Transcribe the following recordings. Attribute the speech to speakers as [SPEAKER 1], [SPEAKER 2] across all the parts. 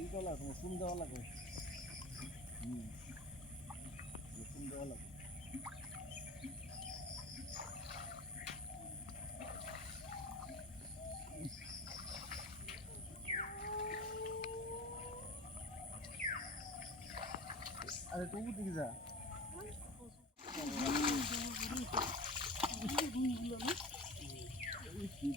[SPEAKER 1] ই দেওয়া লাগে রসুন দেওয়া লাগে হুম রসুন দেওয়া লাগে আরে তবু দিকে যা? শীত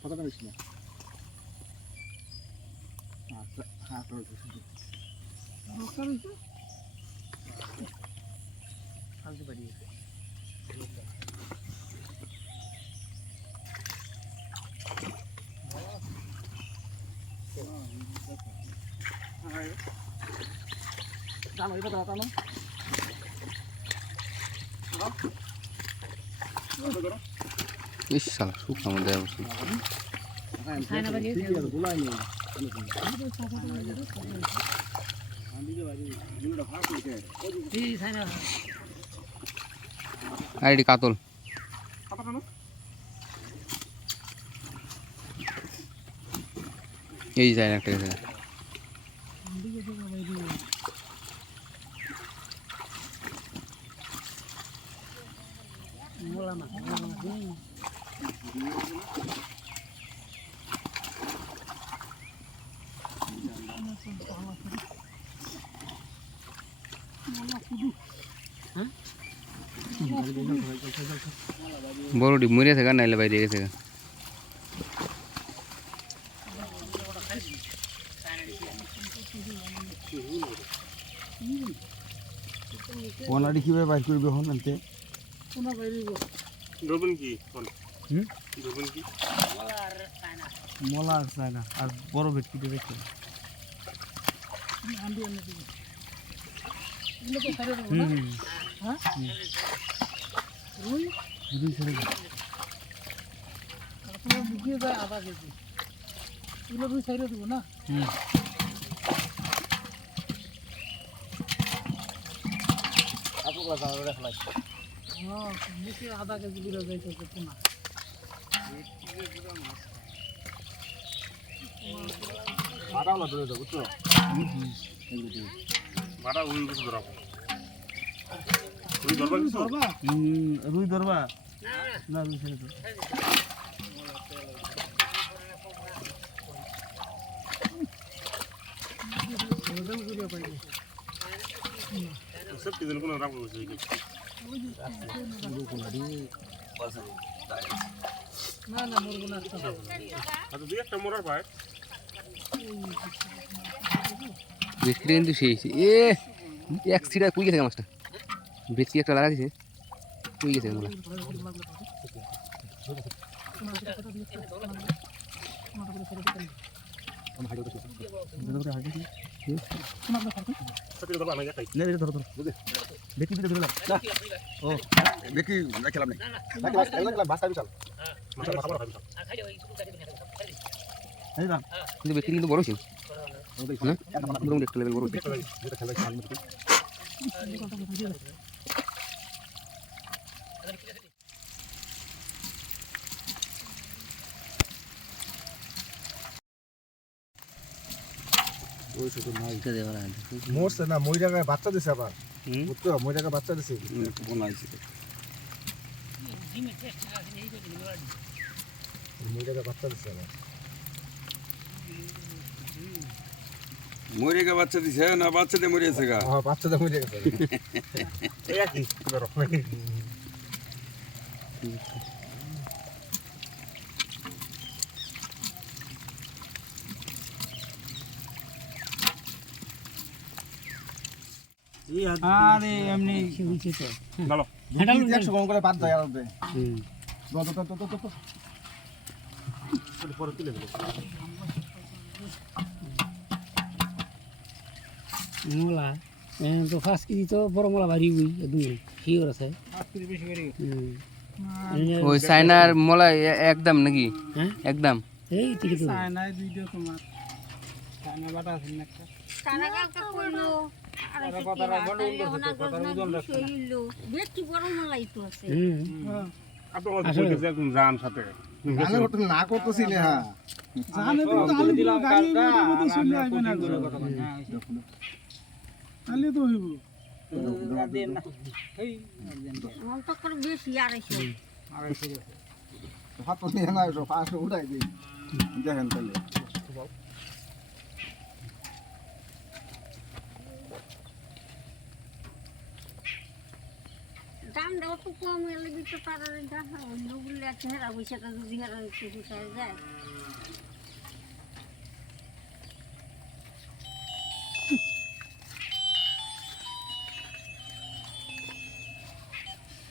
[SPEAKER 1] কথাটা বেশি না আচ্ছা হ্যাঁ তো ফালতু বাড়ি জানো এবার জানো
[SPEAKER 2] ইস শালা শুকনো মধ্যে অবশ্য আর এটি কাতল। এই যায় একটা গেছে বড়টি মরে থাকে নাইলে বাইরে গেছে গা।
[SPEAKER 1] ওনারি কিভাবে বাইর করবে হন আনতে
[SPEAKER 3] ধরবেন কি কোন
[SPEAKER 1] হুম?
[SPEAKER 3] ধরবেন কি
[SPEAKER 1] মলা চায় না আর বড় ভেটকিতে দেখে দুই ছেড়ে দাও। হুম। আপুগুলা জানো রে ফেলাই। মাথা হলো ধরে দাও, বুঝছ?
[SPEAKER 3] ভাড়া ওই কিছু ধরাবো তুমি ধরবা কিছু
[SPEAKER 1] হুম, রুই ধরবা না রুই ছেড়ে।
[SPEAKER 3] সব কি যেন কোনো রাখব
[SPEAKER 2] ভেটকিটা কিন্তু সেই এ, এক সিটা কুই গেছে মাছটা ভেটকি একটা লাগা দিছে কুই গেছে
[SPEAKER 3] সত্যি
[SPEAKER 2] কিন্তু ভেটকি কিন্তু বড় ছিল হ্যাঁ মোটামুটি একটা বড় হয়েছে।
[SPEAKER 1] মরছে না মই জায়গায় বাচ্চা দিছে আবার। বুঝছ? মই জায়গায় বাচ্চা দিছে। মই জায়গায় বাচ্চা দিছে আবার।
[SPEAKER 4] মরে গা বাচ্চা দিছে না বাচ্চাতে মরিয়েছে গা।
[SPEAKER 1] হ্যাঁ
[SPEAKER 3] এই আর কি? ধরো
[SPEAKER 1] আরে এমনি হইছে তো
[SPEAKER 3] ভালো
[SPEAKER 5] হ্যাঁ,
[SPEAKER 1] দুই একশো গ্রাম করে বাদ দেয় দো, দো, দো, দো।
[SPEAKER 3] পরে তুলে দেবো।
[SPEAKER 5] মলা তো পাঁচ কেজি তো বড় মলা বাড়ি বই একদম শিওর আছে।
[SPEAKER 2] ওই চাইনার মলা একদম নাকি?
[SPEAKER 5] হ্যাঁ?
[SPEAKER 2] একদম।
[SPEAKER 5] এই তো
[SPEAKER 6] তো আছে
[SPEAKER 5] হুম
[SPEAKER 3] আপনি
[SPEAKER 1] ওটা না করতেছিলে হ্যাঁ।
[SPEAKER 6] তো করে বেশি আড়াইশো।
[SPEAKER 1] হাত নিয়ে না পাঁচশো উঠাই দিই। দেখেন তাহলে।
[SPEAKER 6] দাম দেওয়া তো কম এলে দিতে তারা দেখা অন্য একটা হেরা পয়সাটা যদি হেরা একটু কোথায় যায়।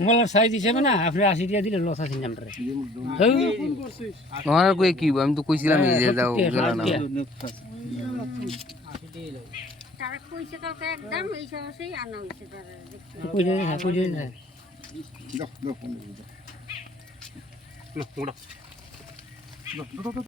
[SPEAKER 5] মলার সাইজ হিসেবে না আপনি আশি টাকা দিলে লস আছে নামটারে।
[SPEAKER 2] আমার কই কি আমি তো কইছিলাম এই যে দাও গেল না।
[SPEAKER 6] তারা কইছে কালকে একদম এই সমস্যাই আনা হয়েছে তারা দেখছি।
[SPEAKER 5] কই যায়
[SPEAKER 1] দাও, দাও, দাও, দাও, দাও, দাও।